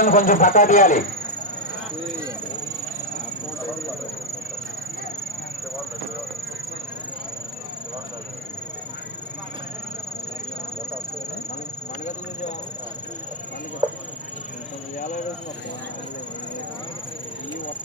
ఎడ్లను కొంచెం పక్కా తీయాలి. మనకి యాభై వస్తాయి ఈ ఒక్క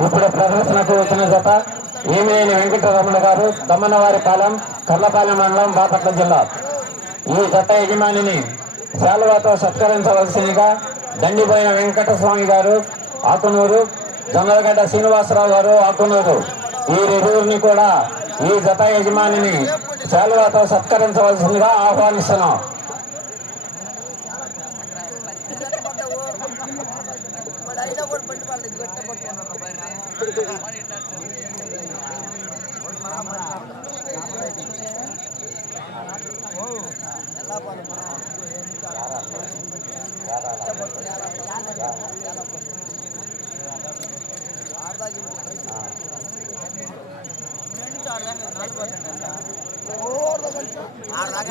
ఇప్పుడు ప్రదర్శనకు వచ్చిన జత ఈమెని వెంకటరమణ గారు దమ్మనవారి పాలెం కర్లపాలెం మండలం బాపట్ల జిల్లా. ఈ జత యజమానిని శాలువాతో సత్కరించవలసిందిగా దండిపోయిన వెంకటస్వామి గారు ఆకునూరు జొన్నలగడ్డ శ్రీనివాసరావు గారు ఆకునూరు. వీరిరువురిని కూడా ఈ జత యజమానిని శాలువాతో సత్కరించవలసిందిగా ఆహ్వానిస్తున్నాం.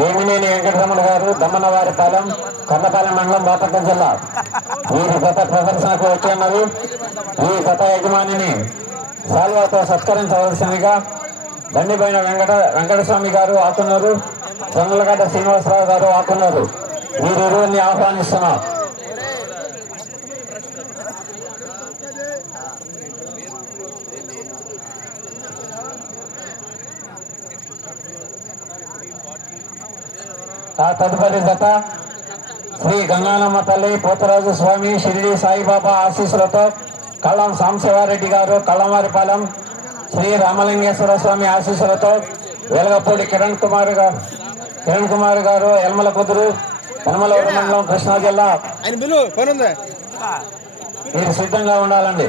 ఏమినేని వెంకటరమణ గారు దమ్మనవారి పాలెం కన్నపాలెం మండలం బాపట్ల జిల్లా వీరి గత ప్రదర్శనకు వచ్చేన్నారు ఈ గత యజమానిని సాల్వాతో బండిపోయిన వెంకట వెంకటస్వామి గారు ఆకున్నారు. చంద్రగడ్డ శ్రీనివాసరావు గారు ఆకున్నారు. వీరిరువురిని ఆహ్వానిస్తున్నాం? ఆ తదుపరి జత శ్రీ గంగానమ్మ తల్లి పోతరాజు స్వామి షిరిడి సాయిబాబా ఆశీస్సులతో కళ్ళం సాంశివారెడ్డి గారు కళ్ళమారిపాలెం శ్రీ రామలింగేశ్వర స్వామి ఆశీస్సులతో వెలగపూడి కిరణ్ కుమార్ గారు కిరణ్ కుమార్ గారు ఎల్మల కుదురు యనమలూరు మండలం కృష్ణా జిల్లా. మీరు సిద్ధంగా ఉండాలండి.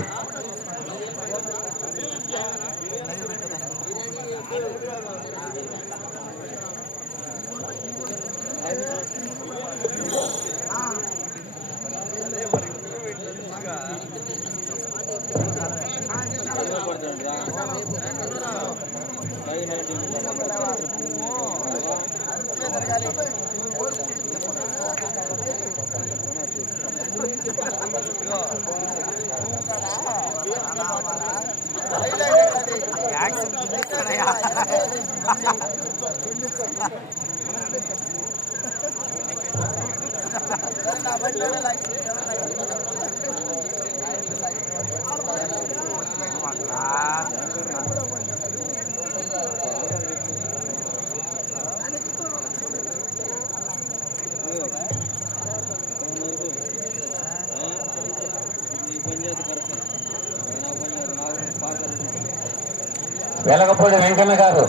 వెలగపూడి వెంకన్న గారు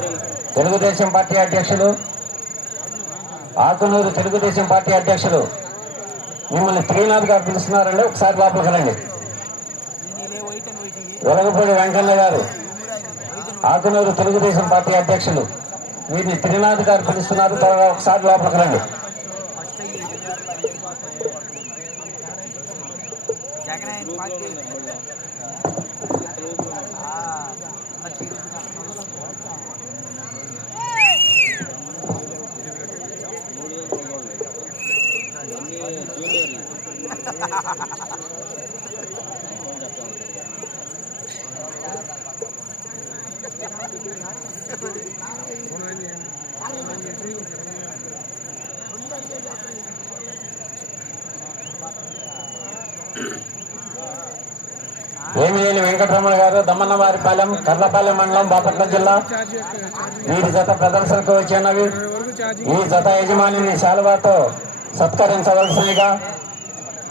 తెలుగుదేశం పార్టీ అధ్యక్షులు ఆకునూరు తెలుగుదేశం పార్టీ అధ్యక్షులు మిమ్మల్ని త్రీనాథ్ గారు పిలుస్తున్నారండి ఒకసారి లోపలికి రండి వెలగపూడి వెంకన్న గారు ఆకునూరు తెలుగుదేశం పార్టీ అధ్యక్షులు వీరిని త్రినాథ్ గారు పిలుస్తున్నారు త్వరగా ఒకసారి లోపలికి రండి పార్టీ అన్ని జూనియర్లు వెంకటరమణ గారు దమ్మన్నవారిపాలెం కర్లపాలెం మండలం బాపట్ల జిల్లా. వీరి జత ప్రదర్శనకు వచ్చినవి. ఈ జత యజమానిని శాలువాతో సత్కరించవలసిందిగా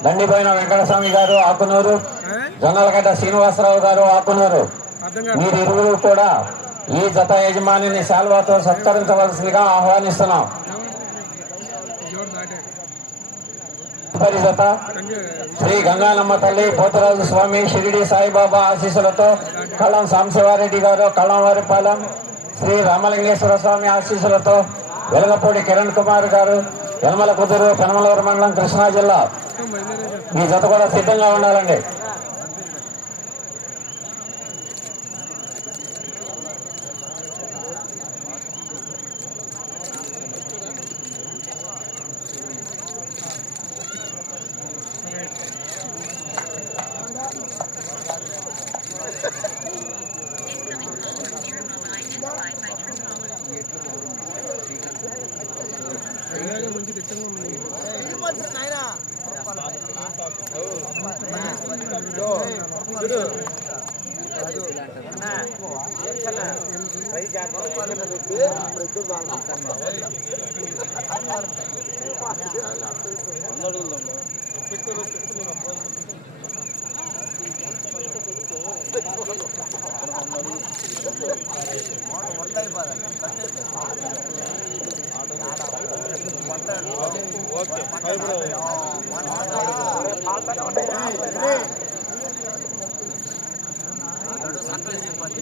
దండిపోయిన వెంకటస్వామి గారు ఆకునూరు జొన్నలగడ్డ శ్రీనివాసరావు గారు ఆకునూరు. వీరిరువురు కూడా ఈ జత యజమానిని శాలువాతో సత్కరించవలసిందిగా ఆహ్వానిస్తున్నాం. పరిజత శ్రీ గంగానమ్మ తల్లి పోతరాజు స్వామి షిరిడి సాయిబాబా ఆశీస్సులతో కళ్ళం సాంశివారెడ్డి గారు కళంవారిపాలెం శ్రీ రామలింగేశ్వర స్వామి ఆశీస్సులతో వెలగపూడి కిరణ్ కుమార్ గారు యనమల కుదురు పెనమలూరు మండలం కృష్ణా జిల్లా. మీ జత కూడా సిద్ధంగా ఉండాలండి. వంద చెప్పండి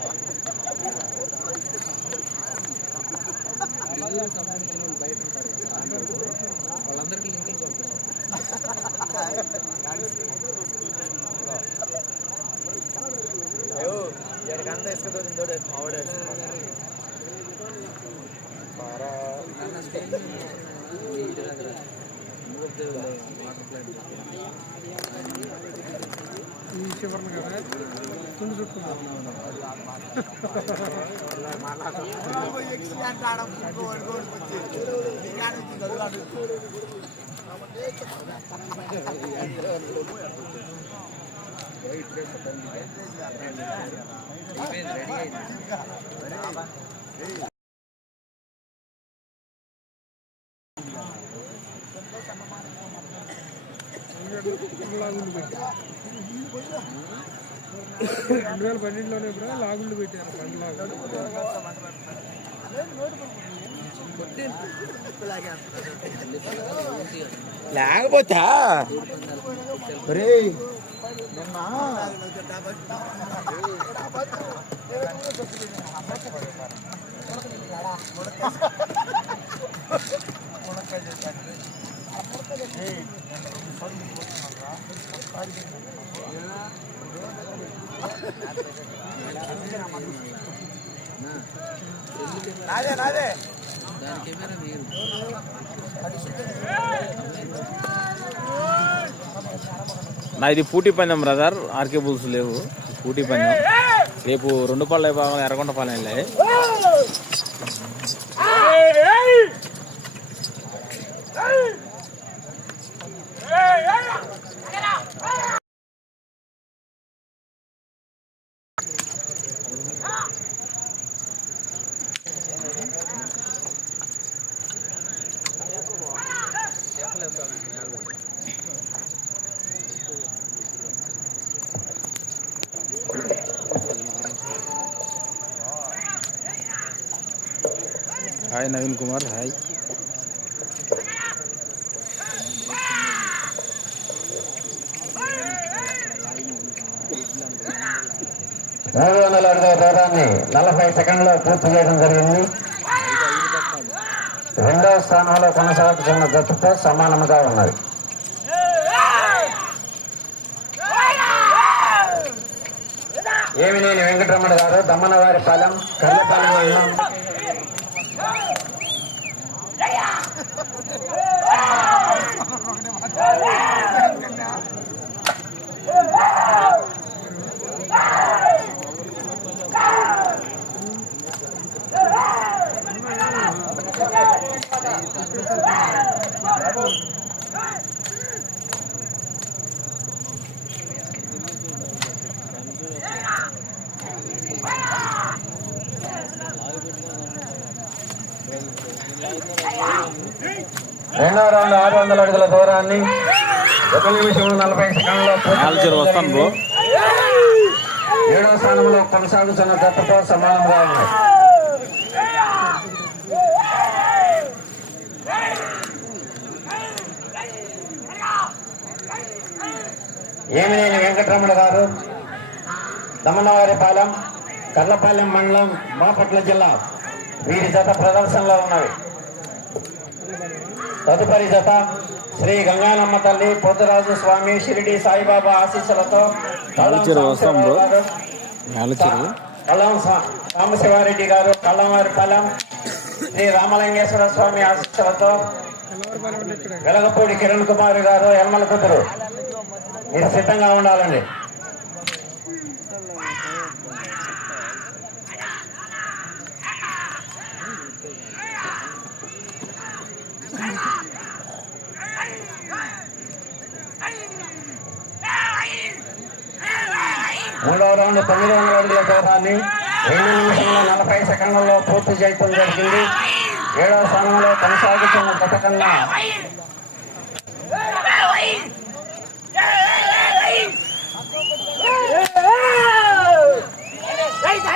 ఇసుక చూడే ఆవిడే ఈ చివరన కదా తుండి చుట్టుకున్నాం లాగుళ్ళు పెట్టారు రెండు వేల పన్నెండులోనే ఇప్పుడు లాగుళ్ళు పెట్టారు పండు లాగుళ్ళు లేకపోతే నాదే నాదే నా ఇది పూటీ పందెం బ్రదర్ ఆర్కే బుల్స్ లేవు పూటీ పందెం రేపు రెండు పళ్ళ భాగం ఎర్రగొండ పాలెం వెళ్ళాయి నవీన్ కుమార్ హాయ్ మూడు వందల అడుగుల దూరాన్ని నలభై సెకండ్లో పూర్తి చేయడం జరిగింది. రెండవ స్థానంలో కొనసాగుతున్న జట్టుతో సమానంగా ఉన్నది ఏమినేని వెంకటరమణ గారు దమ్మనవారి పాలెం కర్లపాలెం మండలం రెండవ రౌండ్ ఆరు వందల అడుగుల దూరాన్ని ఒక నిమిషం నలభై సెకండ్లో వస్తాను ఏడవ స్థానంలో కొనసాగుతున్న జట్టుతో సమానంగా ఉన్నాయి ఏమినేని వెంకటరమణ గారు దమనవారిపాలెం కర్లపాలెం మండలం బాపట్ల జిల్లా. వీరి జత ప్రదర్శనలో ఉన్నవి. తదుపరి జత శ్రీ గంగానమ్మ తల్లి పోతురాజు స్వామి షిరిడి సాయిబాబా ఆశీస్సులతో కళ్ళం సాంబశివారెడ్డి గారు కళ్ళవారిపాలెం శ్రీ రామలింగేశ్వర స్వామి ఆశీస్సులతో వెలగపూడి కిరణ్ కుమార్ గారు యనమల కూతురు. మీరు సిద్ధంగా ఉండాలండి. మూడవ రౌండ్ తొమ్మిది వందల అడుగుల దూరాన్ని రెండు నిమిషంలో నలభై సెకండ్లలో పూర్తి చేయడం జరిగింది. ఏడవ స్థానంలో కొనసాగుతున్న పథకంగా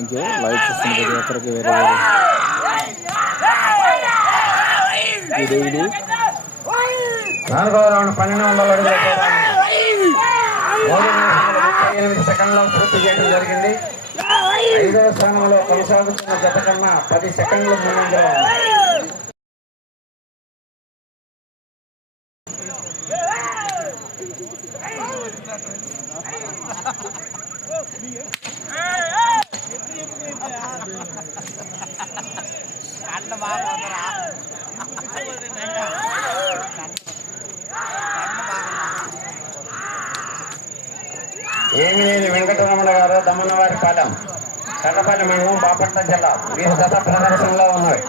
thank you. Like చేస్తున్న ప్రతి ఒక్కరికి వేరే వేరే. నాలుగవ రౌండ్ పన్నెండు వందల ఎనిమిది సెకండ్లో పూర్తి చేయడం జరిగింది. ఐదవ స్థానంలో కొనసాగుతున్న జత కన్నా పది సెకండ్లు ముందంజలో ఉంది ఏమి లేని వెంకటరమణ గారు దమ్మన్నవారి పాలెం కట్టపల్లి మండలం బాపట్ల జిల్లా. వీరి గత ప్రదర్శనలో ఉన్నవి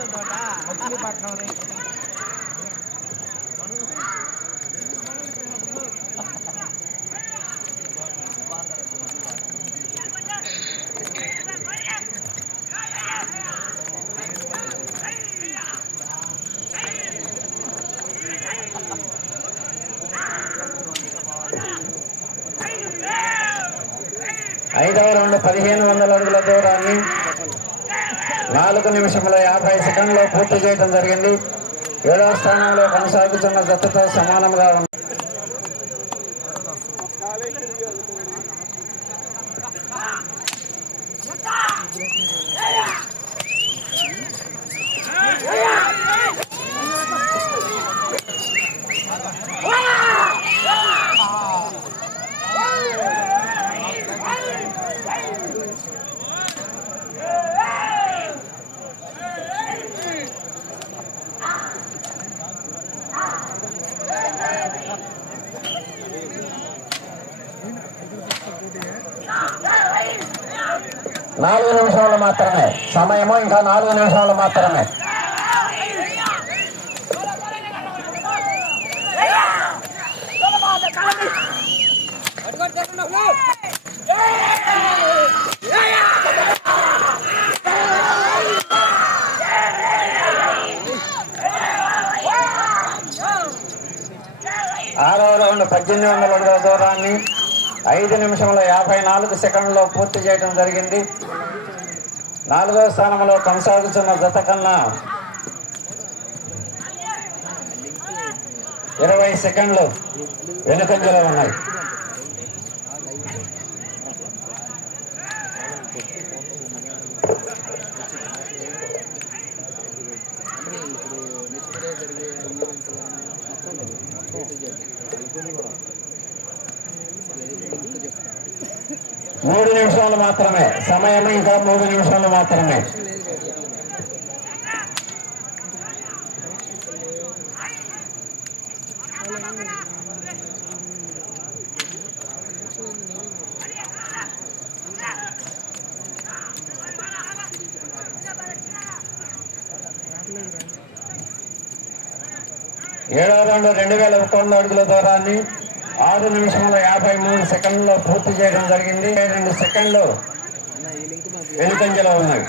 ఐదవ రౌండ్ పదిహేను వందల అడుగుల దూరాన్ని నాలుగు నిమిషముల యాభై సెకండ్లో పూర్తి చేయడం జరిగింది. ఏడవ స్థానంలో కొనసాగుతున్న జతతో సమానంగా ఉంది నాలుగు నిమిషాలు మాత్రమే. సమయము ఇంకా నాలుగు నిమిషాలు మాత్రమే. ఆరో రౌండ్ పద్దెనిమిది వందల అడుగుల దూరాన్ని ఐదు నిమిషంలో యాభై నాలుగు సెకండ్లో పూర్తి చేయడం జరిగింది. నాలుగవ స్థానంలో కొనసాగుతున్న జత కన్నా ఇరవై సెకండ్లు వెనుకంజలో ఉన్నాయి మూడు నిమిషాలు మాత్రమే. సమయం ఇంకా మూడు నిమిషాలు మాత్రమే. ఏడవ రెండు రెండు వేల ఒక వంద అడుగుల దూరాన్ని ఆరు నిమిషముల యాభై మూడు సెకండ్లో పూర్తి చేయడం జరిగింది. రెండు సెకండ్లు వెనుకంజలో ఉన్నాయి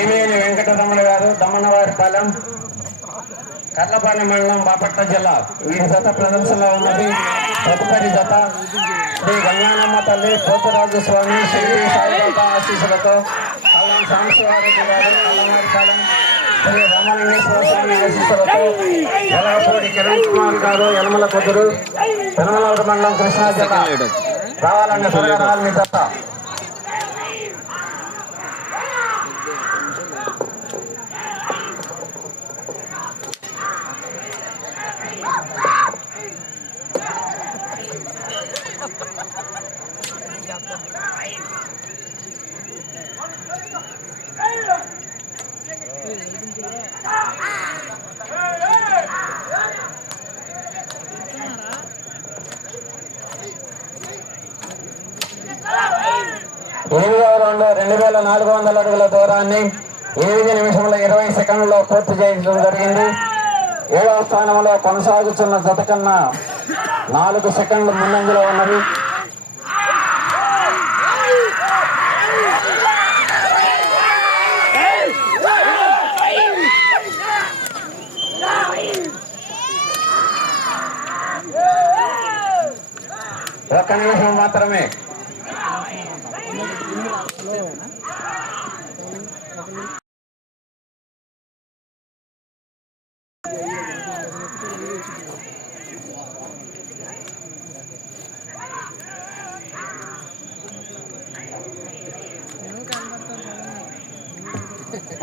ఏమేమి వెంకటరమణ గారు దమ్మనవారిపాలెం కర్లపాలెం మండలం బాపట్ల జిల్లా. వీరి జత ప్రదర్శనలో ఉన్నది. తదుపరి జత శ్రీ గంగానమ్మ తల్లి పోతురాజు స్వామి శ్రీ సాయిబాబా ఆశీస్సులతో సాంబశివారెడ్డి గారు కల్లవారిపాలెం శ్రీ రామలింగేశ్వర స్వామి ఆశీస్సులతో ఎలగపూడి కిరణ్ కుమార్ గారు యనమల కుదురు పెనమలూరు మండలం కృష్ణా జిల్లా రావాలండి త్వరగా రావాలి మీ జత ఎనిమిదవ రౌండ్ రెండు వేల నాలుగు వందల అడుగుల దూరాన్ని ఎనిమిది నిమిషముల ఇరవై సెకండ్లో పూర్తి చేయడం జరిగింది. ఏడవ స్థానంలో కొనసాగుతున్న జత కన్నా నాలుగు సెకండ్లు ముందంజలో ఉన్నది. ఒక్క నిమిషం మాత్రమే.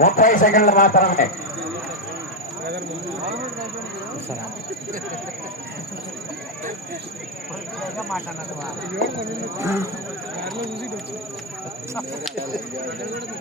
ముప్పై సెకండ్లు మాత్రమే. మాట్లాడినట్టు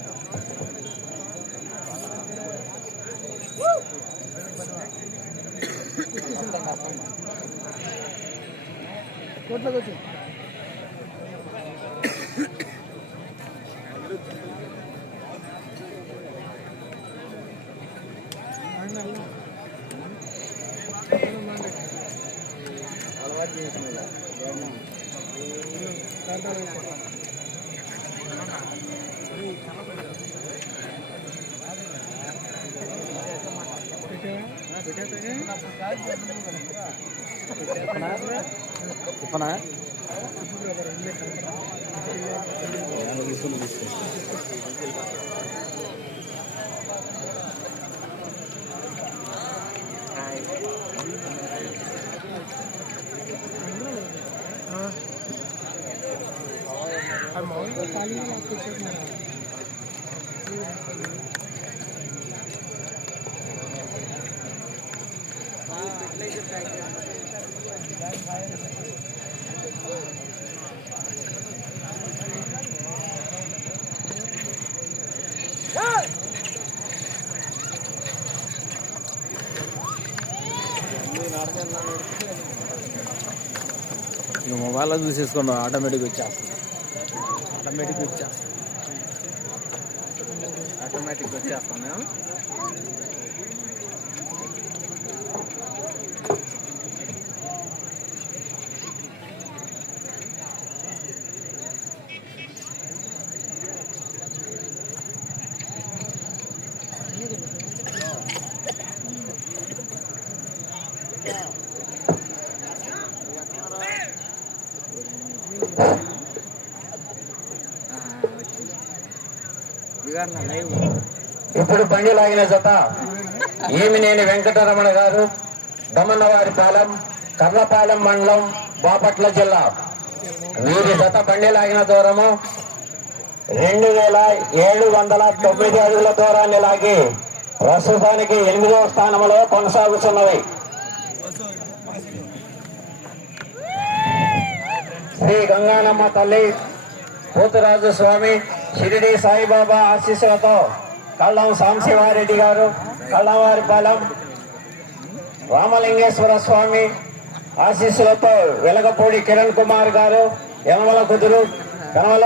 ఇటు వచ్చి ఇక్కడ వచ్చినంటే పెట్టా పెట్టా చెప్పనా? తీసుకుని తీసుకొస్తాను ఇక మొబైల్లో చూసేసుకోండి ఆటోమేటిక్ వచ్చేస్తుంది ఆటోమేటిక్ వచ్చేస్తుంది ఆటోమేటిక్ వచ్చేస్తాను ఇప్పుడు బండి లాగిన జత. ఏమినేని వెంకటరమణ గారు? దమన్నవారిపాలెం కర్లపాలెం మండలం బాపట్ల జిల్లా. వీరి జత బండి లాగిన దూరము రెండు వేల ఏడు వందల తొమ్మిది అడుగుల దూరాన్ని లాగి ప్రస్తుతానికి ఎనిమిదవ స్థానంలో కొనసాగుతున్నవి శ్రీ గంగానమ్మ తల్లి పోతురాజు స్వామి షిరిడి సాయిబాబా ఆశీస్సులతో కళ్ళం సాంశివారెడ్డి గారు కళ్ళంవారిపాలెం రామలింగేశ్వర స్వామి ఆశీస్సులతో వెలగపూడి కిరణ్ కుమార్ గారు యనమల కుదురు కనమల